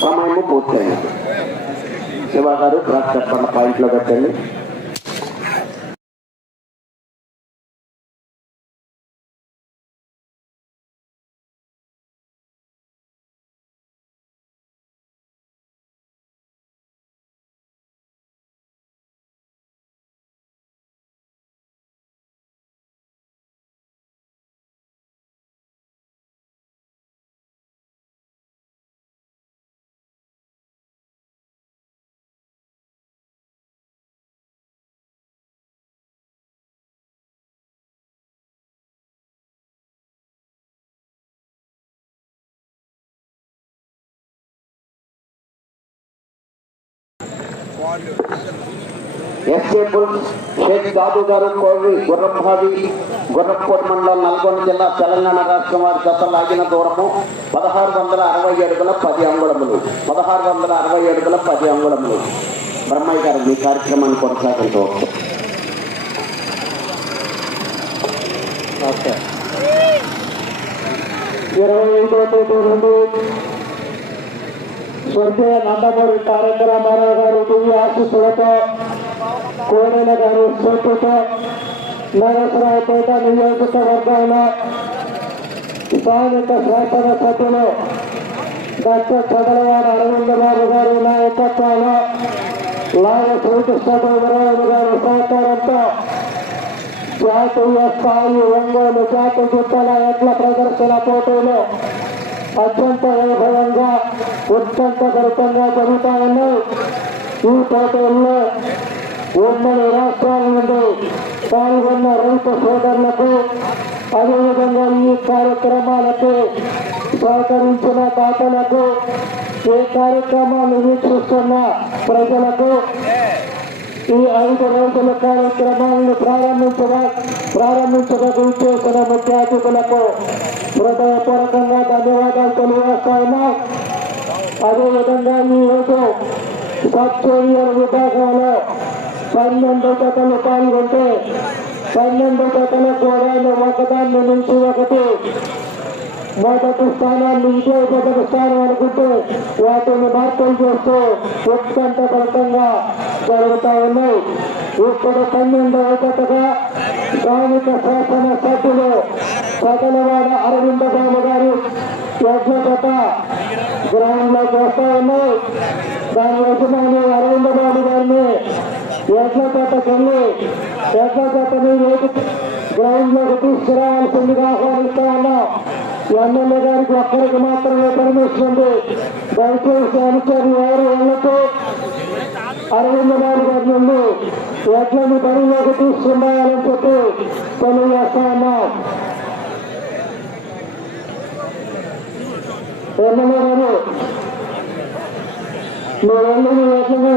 సమయము పూర్తయింది శివ గారు క్రాస్ చెప్పండి పాయింట్లో పెట్టండి. ఎస్ఏ పుల్స్ షేక్ దాదు గారు కోవి గుర్రంభావి గుర్రంపూడి మండలం నల్గొండ జిల్లా తెలంగాణ రాష్ట్రం వారి జత లాగిన దూరము పదహారు వందల అరవై అడుగుల పది అంగుళములు. పదహారు వందల అరవై అడుగుల పది అంగుళములు. బ్రహ్మయ్య గారు మీ కార్యక్రమాన్ని కొనసాగించవచ్చు. ఇరవై ఐదో తేదీ నుండి స్వర్గీయ నందమూరి తారక రామారావు గారు దివ్య ఆశీస్సులతో కోడెల గారు స్ఫూర్తితో నరసరావుపేట నియోజకవర్గంలో స్థానిక శాసన సభ్యులు డాక్టర్ చదలవాడ అరవింద బాబు గారి నాయకత్వంలో లాయ శ్రీకృష్ణదేవరాయలు గారి సహకారంతో జాతీయ స్థాయి ఒంగోలు జాతి గుట్టల ఎడ్ల ప్రదర్శన పోటీలు అత్యంత వైభవంగా అత్యంత గర్వంగా జరుగుతా ఉన్నాయి ఈ పోటీల్లో ఉమ్మడి రాష్ట్రాల నుండి పాల్గొన్న రైతు సోదరులకు అదేవిధంగా ఈ కార్యక్రమాలకు సహకరించిన దాతలకు ఈ కార్యక్రమాన్ని వీక్షిస్తున్న ప్రజలకు ఈ ఐదు రోజుల కార్యక్రమాలను ప్రారంభించగా ప్రారంభించడానికి చేసిన ముఖ్య అతిథులకు హృదయపూర్వకంగా ధన్యవాదాలు. తెలియజేస్తా ఉన్నా అదేవిధంగా ఈ రోజు సబ్ విభాగంలో పన్నెండు జతలు పాల్గొంటే పన్నెండు జతల కూడా ఒకదాన్ని నుంచి ఒకటి మొదటి స్థానాన్ని ఇదే మొదటి స్థానం అనుకుంటే వాటిని మార్పులు చేస్తూ ఉత్కంఠ ఫలితంగా జరుగుతూ ఉన్నాయి ఇప్పుడు పన్నెండవ జతగా స్థానిక శాసన సభ్యులు సకలవాడ అరవింద బాబు గారు యజ్ఞ జత గ్రౌండ్లోకి వస్తూ ఉన్నాయి. దాని యజమాని అరవింద బాబు గారిని యజ్ఞ కళ్ళు యజ్ఞ జతని గ్రౌండ్లోకి తీసుకురావాల్సిందిగా ఆహ్వానిస్తా ఉన్నాం. ఎమ్మెల్యే గారికి ఒక్కరికి మాత్రమే పర్మిషన్ ఉంది దయచేసి అనుసరి ఎవరు వెళ్ళకు అరవింద బాబు గారి నుండి ఎట్లని పనిలోకి తీసుకురావాలని చెప్పి తెలియజేస్తా ఉన్నాం. ఎమ్మెల్యే గారు మీరు వెళ్ళిన ఎట్లని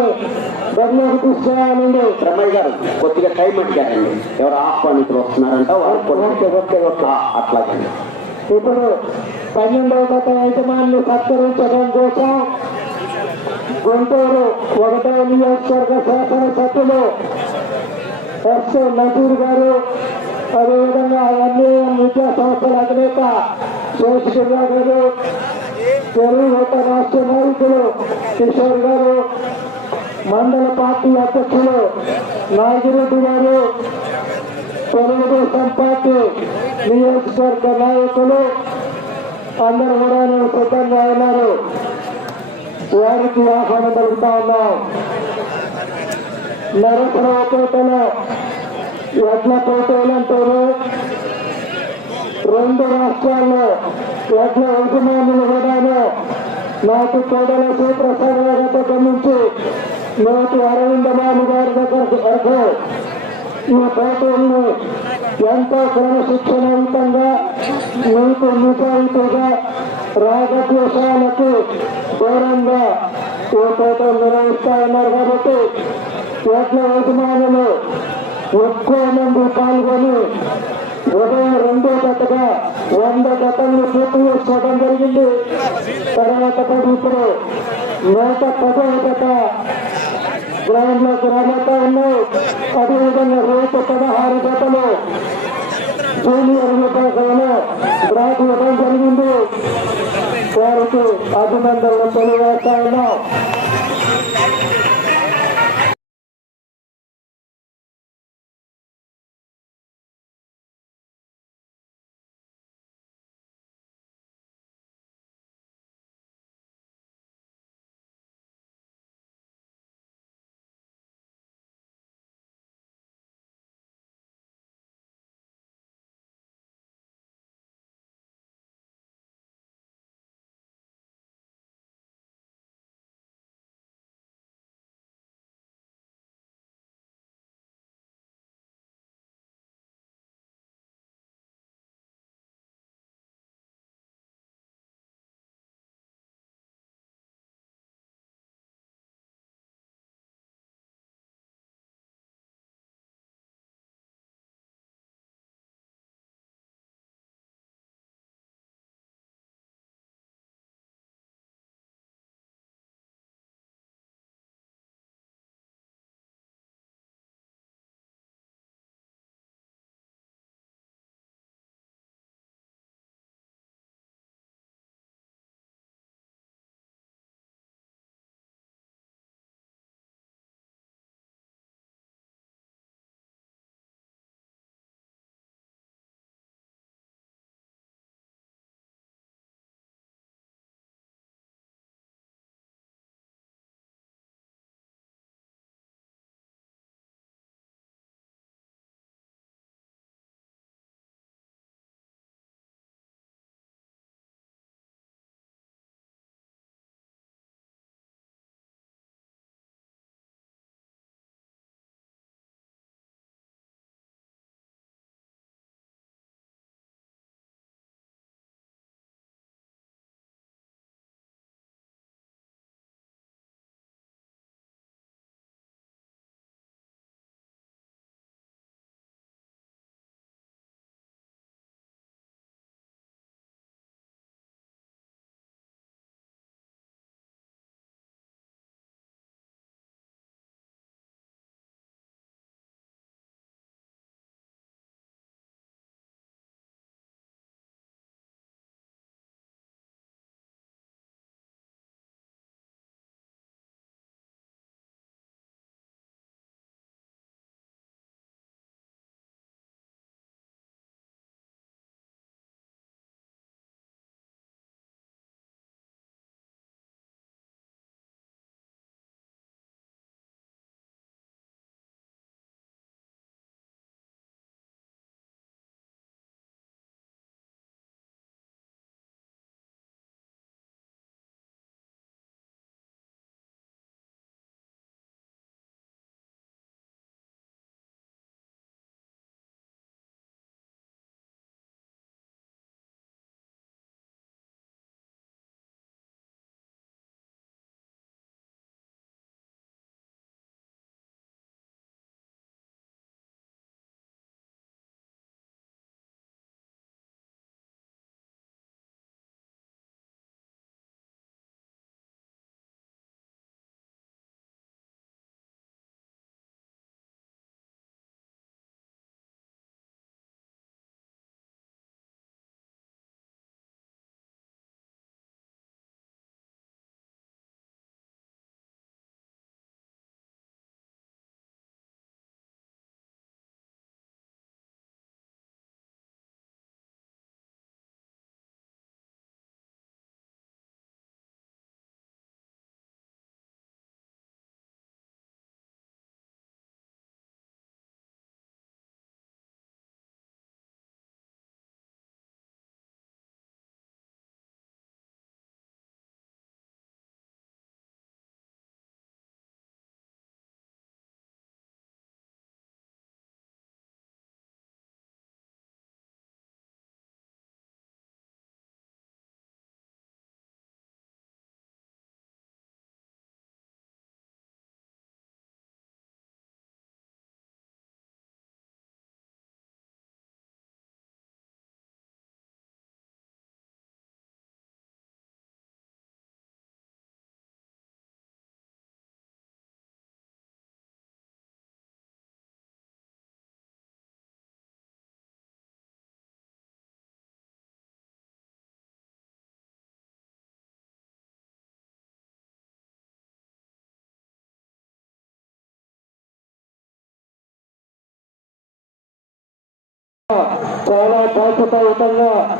బరిలోకి తీసుకురావాలండి. బ్రహ్మయ్య గారు కొద్దిగా టైం అడిగారండి. ఎవరు ఆహ్వానితులు వస్తున్నారంట ఓకే ఓకే ఓకే అట్లాగండి. ఇప్పుడు పన్నెండవ గత యజమానులు సత్కరించడం కోసం గుంటూరు ఒకటవ నియోజకవర్గ శాసనసభ్యులు ఎస్ నజీర్ గారు అదేవిధంగా ఎన్ఏఎం విద్యా సంస్థల అధినేత శేషగిరిరా గారు తెలుగుత రాష్ట్ర నాయకులు కిషోర్ గారు మండల పార్టీ అధ్యక్షులు నాగిరెడ్డి గారు తెలుగుదేశం పార్టీ నియోజకవర్గ నాయకులు అందరూ కూడా నేను సిద్ధంగా ఉన్నారు వారికి ఆహ్వానం పలుకుతా ఉన్నాం. నరసరావుపేటలో ఎడ్ల పోటీలంటారు రెండు రాష్ట్రాల్లో ఎడ్ల యజమానులు కూడాను నాకు కోడల శివప్రసాద్ గారి దగ్గర నుంచి నాకు అరవింద బాబు గారి దగ్గర వరకు ఈ పోటీల్ని ఎంతో క్రమశిక్షణయుతంగా నీకు నిజాయితీగా రాగద్వేషాలకు దూరంగా ఈ పోటీలు నిర్వహిస్తాయన్నారు కాబట్టి ఎడ్ల యజమానులు ఎక్కువ మంది పాల్గొని ఉదయం రెండో జతగా వంద జతల్ని పూర్తి చేసుకొని జరిగింది. తర్వాత పది ఇప్పుడు నూట పదో గత గ్రౌండ్ రాబోతా ఉన్నాయి. అదేవిధంగా రేపు పదహారు గతలు జూనియర్ విభాగంలో బ్రాక్ ఇవ్వడం జరిగింది. వారికి అభినందనలు తెలియజేస్తా ఉన్నాం.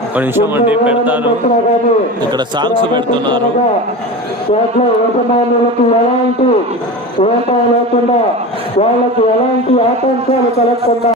ఒక నిమిషం అండి, పెడతాను. ఇక్కడ సాంగ్స్ పెడుతున్నారు. ఎలాంటి లేకుండా వాళ్ళకి ఎలాంటి ఆటంకాలు కలగకుండా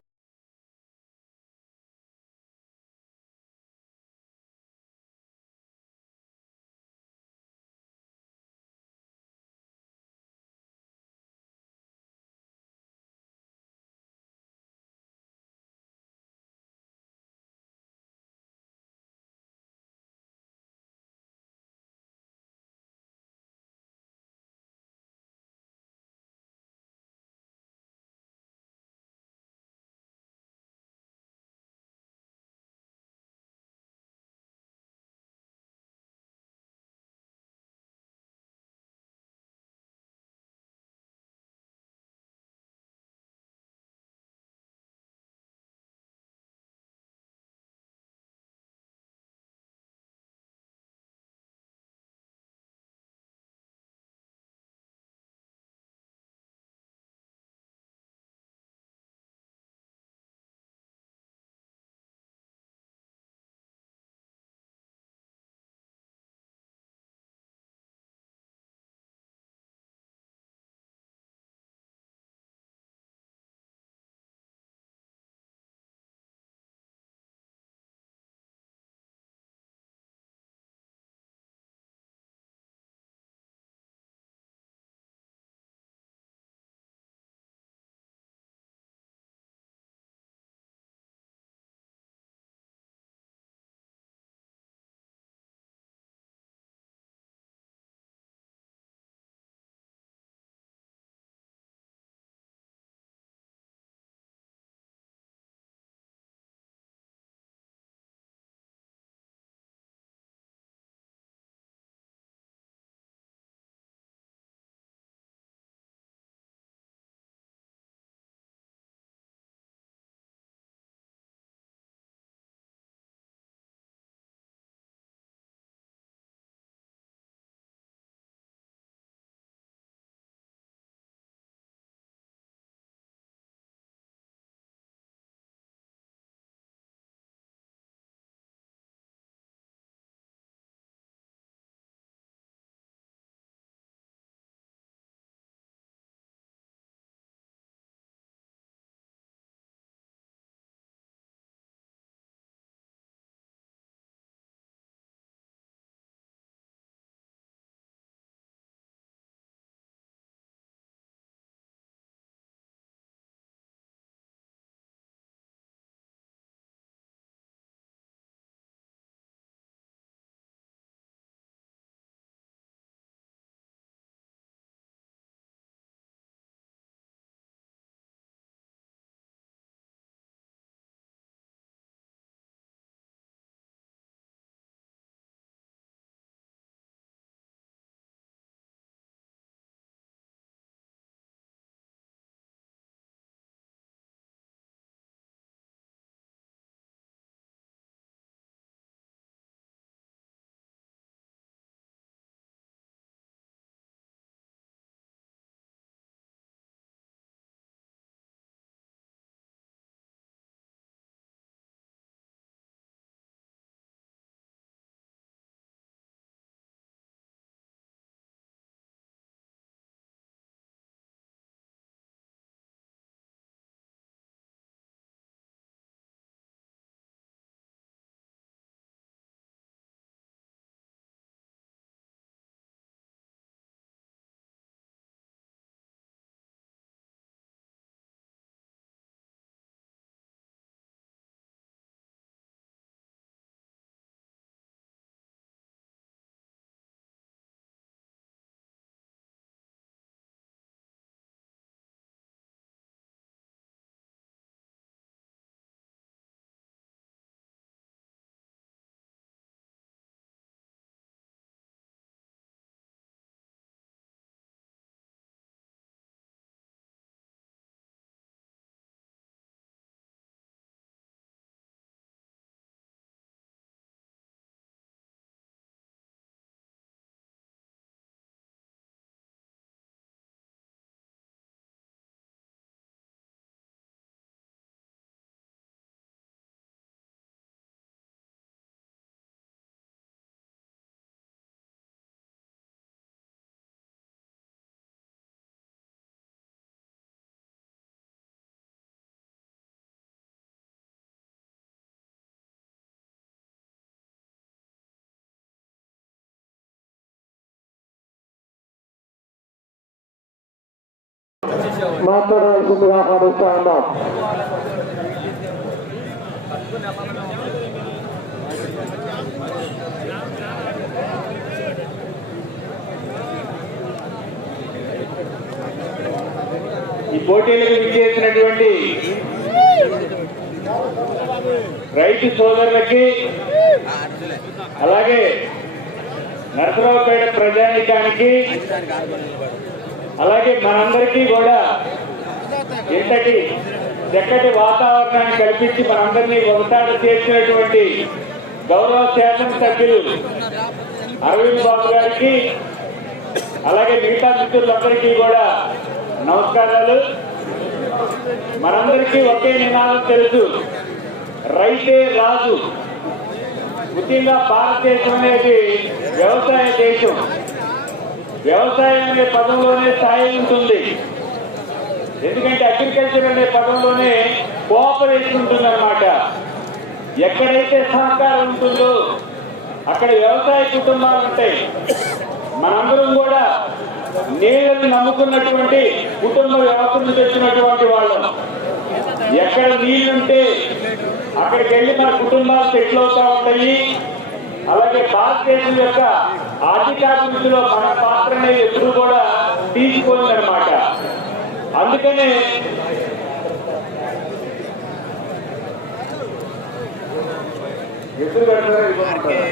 మాట్లాడవలసిందిగా ఆహ్వానిస్తా ఉన్నాం ఈ పోటీలకు విచ్చేసినటువంటి రైతు సోదరులకి అలాగే నరసరావుపేట ప్రజానికానికి అలాగే మనందరికీ కూడా ఇంతటి చక్కటి వాతావరణాన్ని కల్పించి మనందరినీ ఒకసారి చేసినటువంటి గౌరవ శాసనసభ్యులు అరవింద్ బాబు గారికి అలాగే మిగతా మిత్రులందరికీ కూడా నమస్కారాలు. మనందరికీ ఒకే నినాదం తెలుసు. రైతే రాజు. ముఖ్యంగా భారతదేశం అనేది వ్యవసాయ దేశం. వ్యవసాయం అనే పదంలోనే స్థాయి ఉంటుంది. ఎందుకంటే అగ్రికల్చర్ అనే పదంలోనే కోఆపరేషన్ ఉంటుందన్నమాట. ఎక్కడైతే సహకారం ఉంటుందో అక్కడ వ్యవసాయ కుటుంబాలు ఉంటాయి. మనందరం కూడా నీళ్ళని నమ్ముకున్నటువంటి కుటుంబ వ్యవస్థ నుంచి వచ్చినటువంటి వాళ్ళం. ఎక్కడ నీళ్ళుంటే అక్కడికి వెళ్ళి మన కుటుంబాలు సెటిల్ అవుతా ఉంటాయి. అలాగే భారతదేశం యొక్క ఆర్థికాభివృద్ధిలో మన పాత్ర అనేది ఎప్పుడు కూడా తీసుకోలేదన్నమాట అందుకనే ఎదురు పెడతారా ఇవ్వమంటారా?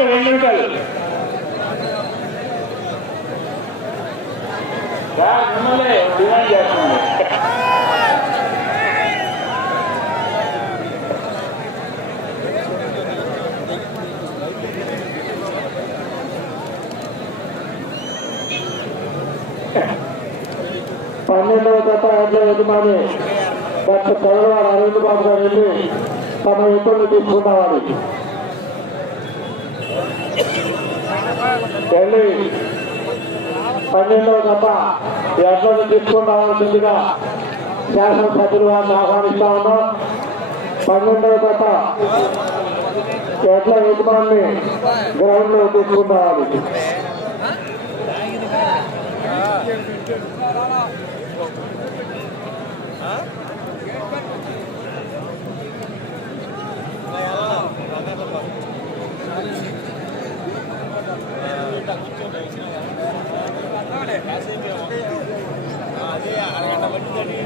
రెండు నిమిషాలు మిమ్మల్ని డిమాండ్ చేస్తాను పన్నెండవ గత ఎడ్ల యజమాని డాక్టర్ చంద్రబాబు అరవింద్ బాబు గారు వెళ్ళి తమ ఎత్తులు తీసుకున్నవాడు. వెళ్ళి పన్నెండవ గత ఎవరిని తీసుకుని రావాల్సిందిగా శాసనసభ్యులు వారిని ఆహ్వానిస్తా ఉన్నాం. పన్నెండవ గత ఎట్ల యజమాన్ని గ్రౌండ్లో తీసుకుని రావాలి అదే అరగంట పట్టిందండి